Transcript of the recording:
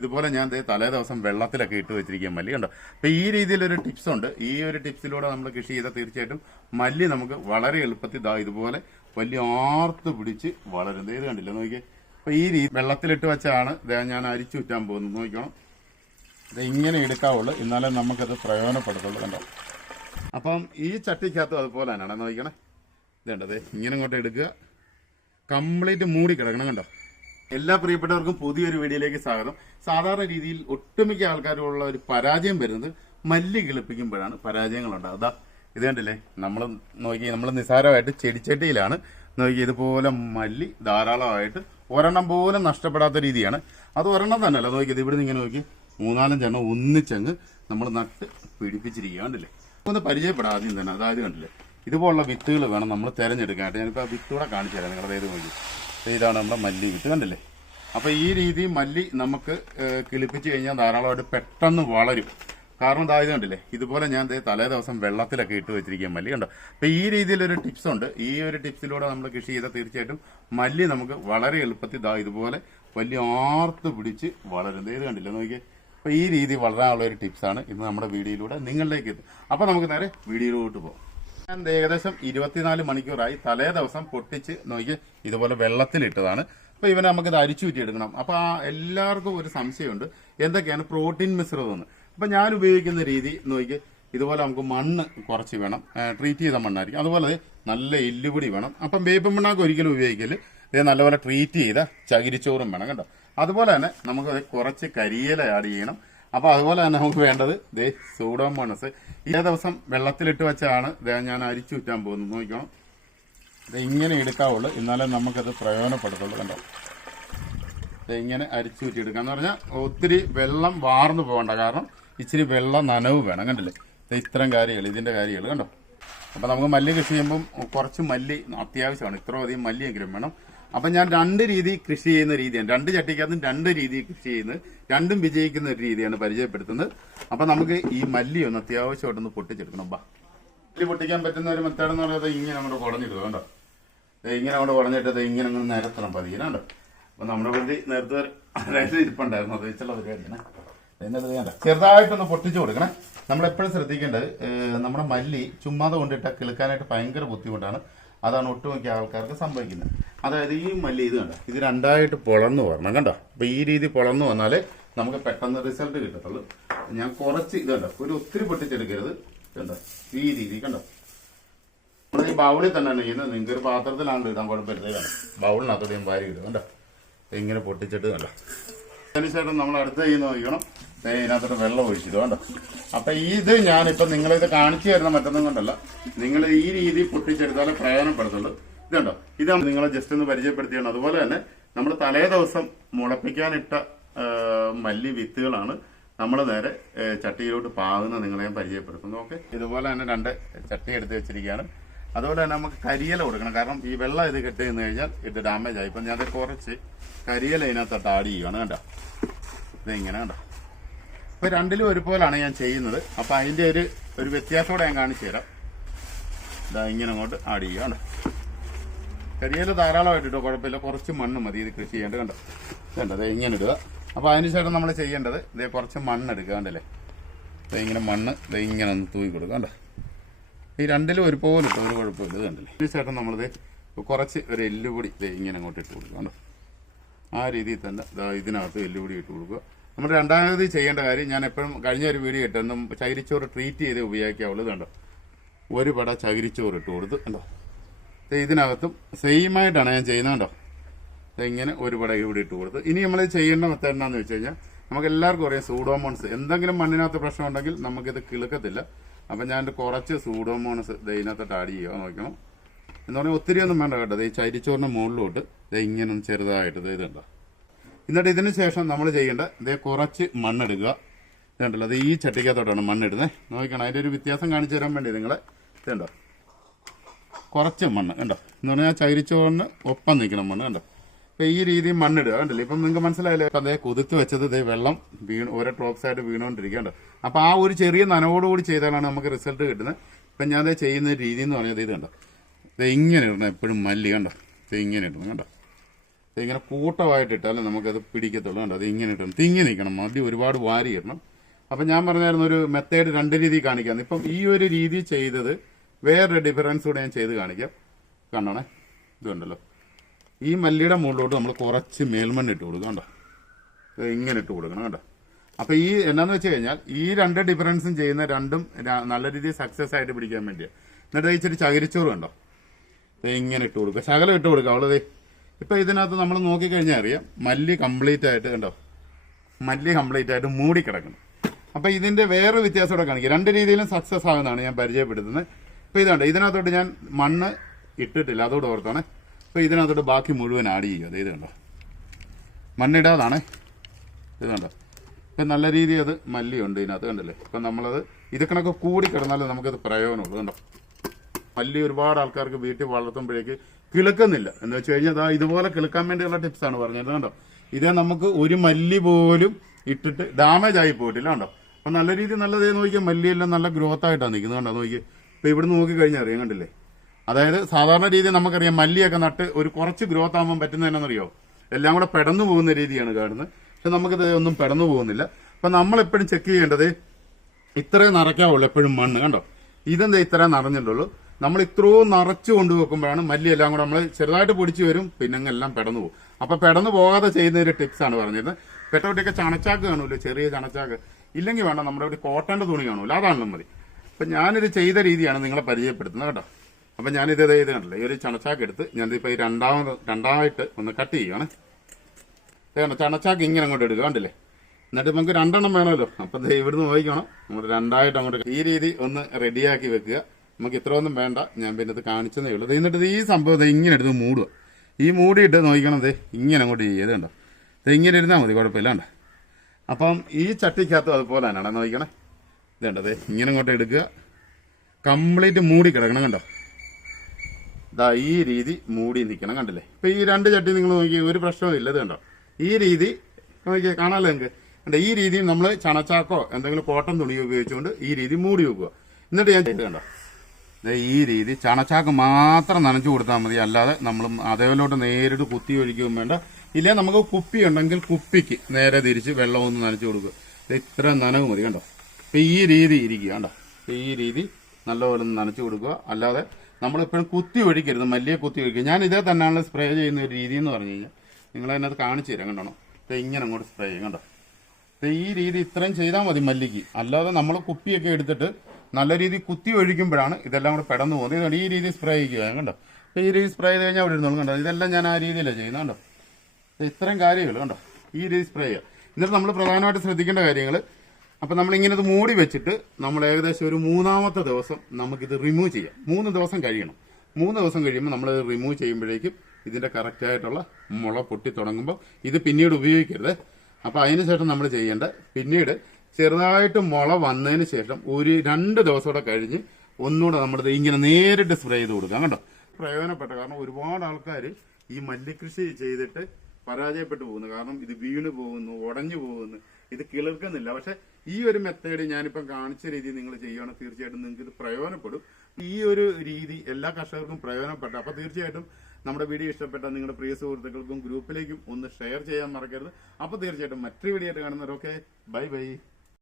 ഇതുപോലെ ഞാൻ തലേ ദിവസം വെള്ളത്തിലൊക്കെ ഇട്ട് വെച്ചിരിക്കുക മല്ലി കണ്ടോ. അപ്പൊ ഈ രീതിയിലൊരു ടിപ്സ് ഉണ്ട്. ഈ ഒരു ടിപ്സിലൂടെ നമ്മൾ കൃഷി ചെയ്താൽ തീർച്ചയായിട്ടും മല്ലി നമുക്ക് വളരെ എളുപ്പത്തിൽ ഇതുപോലെ വലിയ ആർത്ത് പിടിച്ച് വളരും. ഇത് കണ്ടില്ല നോക്കിയേ. അപ്പൊ ഈ രീതി വെള്ളത്തിലിട്ട് വെച്ചാണ് ഞാൻ അരിച്ചു വിറ്റാൻ പോകുന്നത്. നോക്കണം, ഇത് ഇങ്ങനെ എടുക്കാവുള്ളൂ, എന്നാലേ നമുക്കത് പ്രയോജനപ്പെടുത്തുള്ളൂ. കണ്ടോ. അപ്പം ഈ ചട്ടിക്കകത്തും അതുപോലെ തന്നെയാണ്. നോക്കണേ, ഇതേണ്ടത് ഇങ്ങനെ ഇങ്ങോട്ട് എടുക്കുക, കംപ്ലീറ്റ് മൂടി കിടക്കണം. കണ്ടോ. എല്ലാ പ്രിയപ്പെട്ടവർക്കും പുതിയൊരു വീഡിയോയിലേക്ക് സ്വാഗതം. സാധാരണ രീതിയിൽ ഒട്ടുമിക്ക ആൾക്കാരുള്ള ഒരു പരാജയം വരുന്നത് മല്ലി കിളിപ്പിക്കുമ്പോഴാണ് പരാജയങ്ങളുണ്ടാകുക. ഇത് കണ്ടില്ലേ, നമ്മൾ നിസ്സാരമായിട്ട് ചെടിച്ചട്ടിയിലാണ് നോക്കി ഇതുപോലെ മല്ലി ധാരാളമായിട്ട് ഒരെണ്ണം പോലും നഷ്ടപ്പെടാത്ത രീതിയാണ്. അത് ഒരെണ്ണം തന്നെയല്ല, നോക്കിയത് ഇവിടെ നിന്ന് ഇങ്ങനെ നോക്കി 3-4 എണ്ണം ഒന്നിച്ചങ്ങ് നമ്മൾ നട്ട് പിടിപ്പിച്ചിരിക്കുക. കണ്ടില്ലേ. ഒന്ന് പരിചയപ്പെടാം ആദ്യം തന്നെ. അതായത് കണ്ടില്ലേ, ഇതുപോലുള്ള വിത്തുകൾ വേണം നമ്മൾ തിരഞ്ഞെടുക്കാനായിട്ട്. ഞാനിപ്പോൾ ആ വിത്തൂടെ കാണിച്ചു തരാം നിങ്ങളുടെ ഏത് നോക്കി. ഇതാണ് നമ്മുടെ മല്ലി വിത്ത്. കണ്ടില്ലേ. അപ്പൊ ഈ രീതി മല്ലി നമുക്ക് കിളിപ്പിച്ച് കഴിഞ്ഞാൽ ധാരാളമായിട്ട് പെട്ടെന്ന് വളരും. കാരണം ഇതായത് കണ്ടില്ലേ, ഇതുപോലെ ഞാൻ തലേ ദിവസം വെള്ളത്തിലൊക്കെ ഇട്ട് വെച്ചിരിക്കുക മല്ലി കണ്ടോ. അപ്പൊ ഈ രീതിയിലൊരു ടിപ്സ് ഉണ്ട്. ഈ ഒരു ടിപ്സിലൂടെ നമ്മൾ കൃഷി ചെയ്താൽ തീർച്ചയായിട്ടും മല്ലി നമുക്ക് വളരെ എളുപ്പത്തിൽ ഇതുപോലെ വലിയ ആർത്ത് പിടിച്ച് വളരും. ഇത് കണ്ടില്ലേ നോക്കിയേ. അപ്പൊ ഈ രീതി വളരാനുള്ള ഒരു ടിപ്സാണ് ഇന്ന് നമ്മുടെ വീഡിയോയിലൂടെ നിങ്ങളിലേക്ക് എത്തും. അപ്പൊ നമുക്ക് നേരെ വീഡിയോയിലോട്ട് പോകാം. ഞാൻ ഏകദേശം 24 മണിക്കൂറായി തലേ ദിവസം പൊട്ടിച്ച് നോക്കി ഇതുപോലെ വെള്ളത്തിലിട്ടതാണ്. അപ്പൊ ഇവനെ നമുക്കിത് അരിച്ചു ചുറ്റിയെടുക്കണം. അപ്പൊ എല്ലാവർക്കും ഒരു സംശയമുണ്ട്, എന്തൊക്കെയാണ് പ്രോട്ടീൻ മിശ്രിതം എന്ന്. അപ്പൊ ഞാൻ ഉപയോഗിക്കുന്ന രീതി നോക്കി ഇതുപോലെ നമുക്ക് മണ്ണ് കുറച്ച് വേണം, ട്രീറ്റ് ചെയ്ത മണ്ണായിരിക്കും. അതുപോലെ നല്ല എല്ലുപൊടി വേണം. അപ്പം വേപ്പൻ മണ്ണാക്ക് ഒരിക്കലും ഉപയോഗിക്കല്. ഇത് നല്ലപോലെ ട്രീറ്റ് ചെയ്ത ചകിരിച്ചോറും വേണം കേട്ടോ. അതുപോലെ തന്നെ നമുക്ക് കുറച്ച് കരിയില ആഡ് ചെയ്യണം. അപ്പൊ അതുപോലെ തന്നെ നമുക്ക് വേണ്ടത് സൂഡോമോണസ്. ഈ ദിവസം വെള്ളത്തിലിട്ട് വെച്ചാണ് ഞാൻ അരിച്ചു വിറ്റാൻ പോകുന്നത്. നോക്കണം, ഇത് ഇങ്ങനെ എടുക്കാവുള്ളൂ, എന്നാലേ നമുക്കത് പ്രയോജനപ്പെടുത്തുള്ളൂ. കണ്ടോ. ഇത് ഇങ്ങനെ അരിച്ചു വിറ്റിയെടുക്കാന്ന് പറഞ്ഞാൽ ഒത്തിരി വെള്ളം വാർന്നു പോകണ്ട. കാരണം ഇച്ചിരി വെള്ളം നനവ് വേണം. കണ്ടില്ലേ. ഇത്തരം കാര്യങ്ങൾ, ഇതിന്റെ കാര്യങ്ങൾ കണ്ടോ. അപ്പൊ നമുക്ക് മല്ലി കൃഷി ചെയ്യുമ്പം കുറച്ച് മല്ലി അത്യാവശ്യമാണ്. ഇത്ര അധികം മല്ലിയെങ്കിലും വേണം. അപ്പൊ ഞാൻ 2 രീതി കൃഷി ചെയ്യുന്ന രീതിയാണ്. 2 ചട്ടിക്കകത്തും 2 രീതി കൃഷി ചെയ്യുന്നത്, രണ്ടും വിജയിക്കുന്ന ഒരു രീതിയാണ് പരിചയപ്പെടുത്തുന്നത്. അപ്പൊ നമുക്ക് ഈ മല്ലി ഒന്ന് അത്യാവശ്യമായിട്ടൊന്ന് പൊട്ടിച്ചെടുക്കണം. മല്ലി പൊട്ടിക്കാൻ പറ്റുന്ന ഒരു മെത്തേഡ് എന്ന് പറയുന്നത് ഇങ്ങനെ അങ്ങോട്ട് കുടഞ്ഞിടുക. കണ്ടോ. ഇങ്ങനെ അങ്ങോട്ട് കുടഞ്ഞിട്ട് ഇങ്ങനെ അങ്ങ് നിരത്തണം പതിയെ. കണ്ടോ. അപ്പൊ നമ്മുടെ പ്രതി നേരത്തെ അതായത് ഇരിപ്പുണ്ടായിരുന്നു, അത് വെച്ചുള്ള പരിപാടിയാണ്. എന്നിട്ട് വേണ്ട ചെറുതായിട്ടൊന്ന് പൊട്ടിച്ചു കൊടുക്കണേ. നമ്മളെപ്പോഴും ശ്രദ്ധിക്കേണ്ടത്, നമ്മുടെ മല്ലി ചുമ്മാതെ കൊണ്ടിട്ട കിളുക്കാനായിട്ട് ഭയങ്കര ബുദ്ധിമുട്ടാണ്. അതാണ് ഒട്ടുമിക്ക ആൾക്കാർക്ക് സംഭവിക്കുന്നത്. അതായത് ഈ മല്ലി ഇത് കണ്ടോ, ഇത് 2ആയിട്ട് പൊളർന്നു വരണം. കണ്ടോ. അപ്പൊ ഈ രീതി പൊളർന്നു വന്നാലേ നമുക്ക് പെട്ടെന്ന് റിസൾട്ട് കിട്ടത്തുള്ളൂ. ഞാൻ കുറച്ച് ഇത് കണ്ടോ, ഒരു ഒത്തിരി പൊട്ടിച്ചെടുക്കരുത്. കണ്ടോ ഈ രീതി. കണ്ടോ. നമ്മൾ ഈ ബൗളിൽ തന്നെയാണ് ചെയ്യുന്നത്. നിങ്ങൾക്ക് ഒരു പാത്രത്തിലാണല്ലോ ഇടാൻ കുഴപ്പമില്ല. കണ്ടോ, ബൗളിനകത്തോടെ ഞാൻ വാരി ഇടും. കണ്ടോ. ഇങ്ങനെ പൊട്ടിച്ചിട്ട് കണ്ടോ. അതിനുശേഷം നമ്മൾ അടുത്ത് ചെയ്യുന്ന നോക്കണം, ഇതിനകത്തോട്ട് വെള്ളം ഒഴിച്ചിട്ട്. കണ്ടോ. അപ്പൊ ഇത് ഞാനിപ്പോ നിങ്ങളിത് കാണിച്ചു തരുന്ന മറ്റൊന്നും കൊണ്ടല്ല, നിങ്ങൾ ഈ രീതി പൊട്ടിച്ചെടുത്താലേ പ്രയോജനപ്പെടുത്തുള്ളൂ. ഇതുണ്ടോ, ഇതാണ് നിങ്ങളെ ജസ്റ്റ് ഒന്ന് പരിചയപ്പെടുത്തിയാണ്. അതുപോലെ തന്നെ നമ്മൾ തലേ ദിവസം മുളപ്പിക്കാനിട്ട മല്ലി വിത്തുകളാണ് നമ്മൾ നേരെ ചട്ടിയിലോട്ട് പാകുന്ന നിങ്ങളെ ഞാൻ പരിചയപ്പെടുത്തുന്നു. ഓക്കെ. ഇതുപോലെ തന്നെ 2 ചട്ടി എടുത്ത് വെച്ചിരിക്കുകയാണ്. അതുപോലെ തന്നെ നമുക്ക് കരിയില കൊടുക്കണം. കാരണം ഈ വെള്ളം ഇത് കെട്ടി നിന്ന് കഴിഞ്ഞാൽ ഇത് ഡാമേജ് ആയി. ഇപ്പം ഞാൻ കുറച്ച് കരിയില ഇതിനകത്തോട്ട് ആഡ് ചെയ്യുകയാണ്. കണ്ടോ. ഇതിങ്ങനെ കണ്ടോ. ഇപ്പൊ 2ലും ഒരുപോലാണ് ഞാൻ ചെയ്യുന്നത്. അപ്പൊ അതിന്റെ ഒരു വ്യത്യാസത്തോടെ ഞാൻ കാണിച്ചു തരാം. ഇതാ ഇങ്ങനെ അങ്ങോട്ട് ആഡ് ചെയ്യുക. കണ്ടോ. കരിയില ധാരാളമായിട്ടോ കുഴപ്പമില്ല, കുറച്ച് മണ്ണ് മതി ഇത് കൃഷി ചെയ്യേണ്ടത്. കണ്ടോ. ഇതുണ്ട്, ഇങ്ങനെ ഇടുക. അപ്പൊ അതിനുശേഷം നമ്മൾ ചെയ്യേണ്ടത് ഇതേ കുറച്ച് മണ്ണ് എടുക്കുക. കണ്ടല്ലേ. ഇങ്ങനെ മണ്ണ് ഇങ്ങനെ ഒന്ന് തൂക്കി കൊടുക്കുക. കണ്ടോ. ഈ 2ലും ഒരുപോലെ ഇട്ടോ ഒരു കുഴപ്പമില്ല. ഇത് കണ്ടല്ലേ. അതിനുശേഷം നമ്മളിത് കുറച്ച് ഒരു എല്ലുപൊടി ഇങ്ങനെ അങ്ങോട്ട് ഇട്ട് കൊടുക്കുക. കണ്ടോ. ആ രീതിയിൽ തന്നെ ഇതിനകത്ത് എല്ലുപൊടി ഇട്ട് കൊടുക്കുക. നമ്മൾ രണ്ടാമത് ചെയ്യേണ്ട കാര്യം, ഞാൻ എപ്പോഴും കഴിഞ്ഞ ഒരു വീഡിയോ ഇട്ടൊന്നും ചകിരിച്ചോറ് ട്രീറ്റ് ചെയ്ത് ഉപയോഗിക്കാവുള്ളത്. കണ്ടോ. ഒരു പട ചകിരിച്ചോറ് ഇട്ട് കൊടുത്ത്. കണ്ടോ. ഇതിനകത്തും സെയിമായിട്ടാണ് ഞാൻ ചെയ്യുന്നത്. കണ്ടോ. ഇങ്ങനെ ഒരു പട ഇവിടെ ഇട്ട് കൊടുത്ത്. ഇനി നമ്മൾ ചെയ്യേണ്ട മെത്തേഡ് എന്താണെന്ന് വെച്ച് കഴിഞ്ഞാൽ, നമുക്ക് എല്ലാവർക്കും അറിയാം സൂഡോമോൺസ്. എന്തെങ്കിലും മണ്ണിനകത്ത് പ്രശ്നം ഉണ്ടെങ്കിൽ നമുക്കിത് കിളുക്കത്തില്ല. അപ്പം ഞാൻ കുറച്ച് സൂഡോമോണസ് ഇതിനകത്തോട്ട് ആഡ് ചെയ്യുക. നോക്കണം. എന്ന് പറഞ്ഞാൽ ഒത്തിരി ഒന്നും വേണ്ട കേട്ടോ. ഈ ചരിച്ചോറിന്റെ മുകളിലോട്ട് ഇങ്ങനെ ഒന്ന് ചെറുതായിട്ട് ഇത് കണ്ടോ. എന്നിട്ട് ഇതിന് ശേഷം നമ്മൾ ചെയ്യേണ്ട കുറച്ച് മണ്ണെടുക്കുക. ഇതുണ്ടല്ലോ, അത് ഈ ചട്ടിക്കകത്തോട്ടാണ് മണ്ണിടുന്നത്. നോക്കണം, അതിൻ്റെ ഒരു വ്യത്യാസം കാണിച്ചു തരാൻ വേണ്ടി നിങ്ങളെ ഇതുണ്ടോ. കുറച്ച് മണ്ണ് കണ്ടോ. എന്ന് പറഞ്ഞാൽ ചകിരിച്ചോറിന് ഒപ്പം നിൽക്കണം മണ്ണ്. കണ്ടോ. അപ്പൊ ഈ രീതിയിൽ മണ്ണിടുക. കണ്ടല്ലോ. ഇപ്പം നിങ്ങൾക്ക് മനസ്സിലായില്ലേ. അപ്പം കുതിർത്ത് വെച്ചത് വെള്ളം ഓരോ ഡ്രോപ്സ് ആയിട്ട് വീണുകൊണ്ടിരിക്കുകയുണ്ട്. അപ്പൊ ആ ഒരു ചെറിയ നനവോടുകൂടി ചെയ്താലാണ് നമുക്ക് റിസൾട്ട് കിട്ടുന്നത്. ഇപ്പം ഞാൻ ചെയ്യുന്ന രീതി എന്ന് പറഞ്ഞത് ഇത് കണ്ടോ. ഇങ്ങനെ ഇടണം എപ്പോഴും മല്ലി. കണ്ടോ. ഇങ്ങനെ ഇടണം. കണ്ടോ. ഇങ്ങനെ കൂട്ടമായിട്ടിട്ടാലും നമുക്കത് പിടിക്കത്തുള്ളൂ. കണ്ടോ, അത് ഇങ്ങനെ ഇട്ടണം, തിങ്ങി നിൽക്കണം, മതി ഒരുപാട് വാരി ഇടണം. അപ്പം ഞാൻ പറഞ്ഞായിരുന്നു ഒരു മെത്തേഡ് 2 രീതി കാണിക്കാം. ഇപ്പം ഈ ഒരു രീതി ചെയ്തത് വേറൊരു ഡിഫറൻസ് കൂടെ ഞാൻ ചെയ്ത് കാണിക്കാം. കണ്ടോണേ, ഇതുണ്ടല്ലോ, ഈ മല്ലിയുടെ മുകളിലോട്ട് നമ്മൾ കുറച്ച് മേൽമണ്ണ് ഇട്ട് കൊടുക്കാം. കണ്ടോ, ഇങ്ങനെ ഇട്ട് കൊടുക്കണം. കണ്ടോ, അപ്പം ഈ എന്നാന്ന് വെച്ച് കഴിഞ്ഞാൽ ഈ 2 ഡിഫറൻസും ചെയ്യുന്ന രണ്ടും നല്ല രീതിയിൽ സക്സസ് ആയിട്ട് പിടിക്കാൻ വേണ്ടിയാണ്. എന്നിട്ട് ഇച്ചിരി ചകിരിച്ചോറ് കണ്ടോ, ഇങ്ങനെ ഇട്ട് കൊടുക്കുക, ശകലം ഇട്ട് കൊടുക്കുക. അവളത് ഇപ്പം ഇതിനകത്ത് നമ്മൾ നോക്കിക്കഴിഞ്ഞാൽ അറിയാം, മല്ലി കംപ്ലീറ്റ് ആയിട്ട് കണ്ടോ, മല്ലി കംപ്ലീറ്റ് ആയിട്ട് മൂടി കിടക്കണം. അപ്പം ഇതിന്റെ വേറെ വ്യത്യാസം കൂടെ കാണിക്കുക. 2 രീതിയിലും സക്സസ് ആകുന്നതാണ് ഞാൻ പരിചയപ്പെടുത്തുന്നത്. ഇപ്പം ഇതുണ്ട്, ഇതിനകത്തോട്ട് ഞാൻ മണ്ണ് ഇട്ടിട്ടില്ല, അതോട് ഓർത്താണ്. അപ്പം ഇതിനകത്തോട്ട് ബാക്കി മുഴുവൻ ആഡ് ചെയ്യുക. അത് ഇത് കണ്ടോ, മണ്ണിടാതാണ്. ഇത് കണ്ടോ, ഇപ്പം നല്ല രീതിയിൽ അത് മല്ലിയുണ്ട് ഇതിനകത്ത്, കണ്ടല്ലേ. ഇപ്പം നമ്മളത് ഇതൊക്കെ കൂടി കിടന്നാലും നമുക്കത് പ്രയോജനമുള്ളൂ. കണ്ടോ, മല്ലി ഒരുപാട് ആൾക്കാർക്ക് വീട്ടിൽ വളർത്തുമ്പോഴേക്ക് കിളുക്കുന്നില്ല. എന്ന് വെച്ച് കഴിഞ്ഞാൽ അതാ ഇതുപോലെ കിളുക്കാൻ വേണ്ടിയുള്ള ടിപ്സാണ് പറഞ്ഞത്. കണ്ടോ, ഇതേ നമുക്ക് ഒരു മല്ലി പോലും ഇട്ടിട്ട് ഡാമേജ് ആയി പോയിട്ടില്ല. കണ്ടോ, അപ്പം നല്ല രീതിയിൽ നല്ലതേ നോക്കിയാൽ മല്ലിയെല്ലാം നല്ല ഗ്രോത്ത് ആയിട്ടാണ് നിൽക്കുന്നത്. കണ്ടോ, നോക്കി ഇപ്പം ഇവിടെ നോക്കിക്കഴിഞ്ഞാൽ അറിയാം, കണ്ടില്ലേ. അതായത് സാധാരണ രീതിയിൽ നമുക്കറിയാം, മല്ലിയൊക്കെ നട്ട് ഒരു കുറച്ച് ഗ്രോത്ത് ആകുമ്പോൾ പറ്റുന്നതെന്നറിയോ, എല്ലാം കൂടെ പെടന്നു പോകുന്ന രീതിയാണ് കാണുന്നത്. പക്ഷെ നമുക്കിത് ഒന്നും പെടന്നു പോകുന്നില്ല. അപ്പം നമ്മളെപ്പോഴും ചെക്ക് ചെയ്യേണ്ടത് ഇത്രയും നിറയ്ക്കാവുള്ളൂ എപ്പോഴും മണ്ണ്. കണ്ടോ, ഇതെന്താ ഇത്രയും നിറഞ്ഞിട്ടുള്ളൂ. നമ്മൾ ഇത്രയും നിറച്ചു കൊണ്ടുവെക്കുമ്പോഴാണ് മല്ലി എല്ലാം കൂടെ നമ്മൾ ചെറുതായിട്ട് പൊടിച്ചു വരും, പിന്നെ എല്ലാം പെടന്നു പോകും. അപ്പം പെടന്നു പോകാതെ ചെയ്യുന്ന ഒരു ടിപ്സാണ് പറഞ്ഞിരുന്നത്. പെട്ടോട്ടിയൊക്കെ ചണച്ചാക്ക് കാണൂല്ലോ, ചെറിയ ചണച്ചാക്ക്, ഇല്ലെങ്കിൽ വേണം നമ്മുടെ ഒരു കോട്ടന്റെ തുണി കാണൂല്ലോ, അതാണല്ലോ മതി. അപ്പം ഞാനിത് ചെയ്ത രീതിയാണ് നിങ്ങളെ പരിചയപ്പെടുത്തുന്നത്. കേട്ടോ, അപ്പം ഞാനിത് ഇത് കണ്ടില്ല, ഈ ഒരു ചണച്ചാക്ക് എടുത്ത് ഞാനിപ്പോൾ ഈ രണ്ടായിട്ട് ഒന്ന് കട്ട് ചെയ്യുകയാണ്. ചണച്ചാക്ക് ഇങ്ങനെ അങ്ങോട്ട് എടുക്കുക, കണ്ടില്ലേ. എന്നിട്ട് നമുക്ക് 2 എണ്ണം വേണമല്ലോ. അപ്പം ഇവിടുന്ന് നോക്കിക്കണം, നമ്മൾ 2ആയിട്ട് അങ്ങോട്ട് ഈ രീതി ഒന്ന് റെഡിയാക്കി വെക്കുക. നമുക്ക് ഇത്രയൊന്നും വേണ്ട, ഞാൻ പിന്നെ ഇത് കാണിച്ചതേ ഉള്ളൂ. എന്നിട്ട് ഈ സംഭവം ഇങ്ങനെ എടുത്ത് മൂടുക. ഈ മൂടിയിട്ട് നോക്കണത് ഇങ്ങനെ അങ്ങോട്ട് ചെയ്ത് കണ്ടോ, ഇങ്ങനെ ഇരുന്നാൽ മതി, കുഴപ്പമില്ല. കണ്ടോ, അപ്പം ഈ ചട്ടിക്കകത്തും അതുപോലെ തന്നെയാണ് നോക്കണേ. ഇതേണ്ടത് ഇങ്ങനെ അങ്ങോട്ട് എടുക്കുക, കംപ്ലീറ്റ് മൂടി കിടക്കണം. കണ്ടോ, ഇതാ ഈ രീതി മൂടി നിൽക്കണം. കണ്ടില്ലേ. ഇപ്പം ഈ 2 ചട്ടി നിങ്ങൾ നോക്കി ഒരു പ്രശ്നമില്ല. ഇത് കണ്ടോ, ഈ രീതി നോക്കിയാൽ കാണാമല്ലോ നിങ്ങൾക്ക്. കണ്ടോ, ഈ രീതിയിൽ നമ്മൾ ചണച്ചാക്കോ എന്തെങ്കിലും കോട്ടൺ തുണിയോ ഉപയോഗിച്ചുകൊണ്ട് ഈ രീതി മൂടി വെക്കുക. എന്നിട്ട് ഞാൻ ചെയ്ത് കണ്ടോ, ഈ രീതി ചണച്ചാക്ക് മാത്രം നനച്ചു കൊടുത്താൽ മതി. അല്ലാതെ നമ്മൾ അതേപോലോട്ട് നേരിട്ട് കുത്തി ഒഴിക്കുകയും വേണ്ട. ഇല്ലേ നമുക്ക് കുപ്പി ഉണ്ടെങ്കിൽ കുപ്പിക്ക് നേരെ തിരിച്ച് വെള്ളം ഒന്ന് നനച്ചു കൊടുക്കുക. ഇത്ര നനവ് മതി. കണ്ടോ, ഇപ്പം ഈ രീതി ഇരിക്കുക. കണ്ടോ, ഈ രീതി നല്ലപോലെ ഒന്ന് നനച്ചു കൊടുക്കുക. അല്ലാതെ നമ്മളിപ്പോഴും കുത്തി ഒഴിക്കരുത്, മല്ലിയെ കുത്തി ഒഴിക്കുക. ഞാൻ ഇതേ തന്നെയാണ് സ്പ്രേ ചെയ്യുന്ന ഒരു രീതി എന്ന് പറഞ്ഞു കഴിഞ്ഞാൽ നിങ്ങളതിനകത്ത് കാണിച്ചു തരാം. കണ്ടോ, ഇങ്ങനെ അങ്ങോട്ട് സ്പ്രേ ചെയ്യും. കണ്ടോ, ഈ രീതി ഇത്രയും ചെയ്താൽ മതി മല്ലിക്ക്. അല്ലാതെ നമ്മൾ കുപ്പിയൊക്കെ എടുത്തിട്ട് നല്ല രീതിയിൽ കുത്തി ഒഴിക്കുമ്പോഴാണ് ഇതെല്ലാം കൂടെ പെടന്നു പോകുന്നത്. ഈ രീതി സ്പ്രേ ചെയ്യുക. കണ്ടോ, ഈ രീതി സ്പ്രേ ചെയ്ത് കഴിഞ്ഞാൽ അവിടെ ഇരുന്നോളും. കണ്ടോ, ഇതെല്ലാം ഞാൻ ആ രീതിയിലാണ് ചെയ്യുന്നത്. കണ്ടോ, ഇത്രയും കാര്യങ്ങൾ. കണ്ടോ, ഈ രീതി സ്പ്രേ ചെയ്യുക. എന്നിട്ട് നമ്മൾ പ്രധാനമായിട്ട് ശ്രദ്ധിക്കേണ്ട കാര്യങ്ങൾ, അപ്പം നമ്മളിങ്ങനെ ഇത് മൂടി വെച്ചിട്ട് നമ്മൾ ഏകദേശം ഒരു 3-ാമത്തെ ദിവസം നമുക്കിത് റിമൂവ് ചെയ്യാം. 3 ദിവസം കഴിയണം. 3 ദിവസം കഴിയുമ്പോൾ നമ്മൾ റിമൂവ് ചെയ്യുമ്പോഴേക്കും ഇതിന്റെ കറക്റ്റായിട്ടുള്ള മുള പൊട്ടി തുടങ്ങുമ്പോൾ ഇത് പിന്നീട് ഉപയോഗിക്കരുത്. അപ്പം അതിന് ശേഷം നമ്മൾ ചെയ്യേണ്ട, പിന്നീട് ചെറുതായിട്ട് മുള വന്നതിന് ശേഷം ഒരു 2 ദിവസം കൂടെ കഴിഞ്ഞ് ഒന്നുകൂടെ നമ്മളിത് ഇങ്ങനെ നേരിട്ട് സ്പ്രേ ചെയ്ത് കൊടുക്കാം. കണ്ടോ, പ്രയോജനപ്പെട്ട. കാരണം ഒരുപാട് ആൾക്കാർ ഈ മല്ലികൃഷി ചെയ്തിട്ട് പരാജയപ്പെട്ടു പോകുന്നു. കാരണം ഇത് വീണ് പോകുന്നു, ഉടഞ്ഞു പോകുന്നു, ഇത് കിളിർക്കുന്നില്ല. പക്ഷെ ഈ ഒരു മെത്തേഡ് ഞാനിപ്പം കാണിച്ച രീതി നിങ്ങൾ ചെയ്യുകയാണെങ്കിൽ തീർച്ചയായിട്ടും നിങ്ങൾക്ക് ഇത് പ്രയോജനപ്പെടും. ഈ ഒരു രീതി എല്ലാ കർഷകർക്കും പ്രയോജനപ്പെട്ടു. അപ്പൊ തീർച്ചയായിട്ടും നമ്മുടെ വീഡിയോ ഇഷ്ടപ്പെട്ട നിങ്ങളുടെ പ്രിയ സുഹൃത്തുക്കൾക്കും ഗ്രൂപ്പിലേക്കും ഒന്ന് ഷെയർ ചെയ്യാൻ മറക്കരുത്. അപ്പൊ തീർച്ചയായിട്ടും മറ്റൊരു വീഡിയോ ആയിട്ട് കാണുന്നവരൊക്കെ ബൈ ബൈ.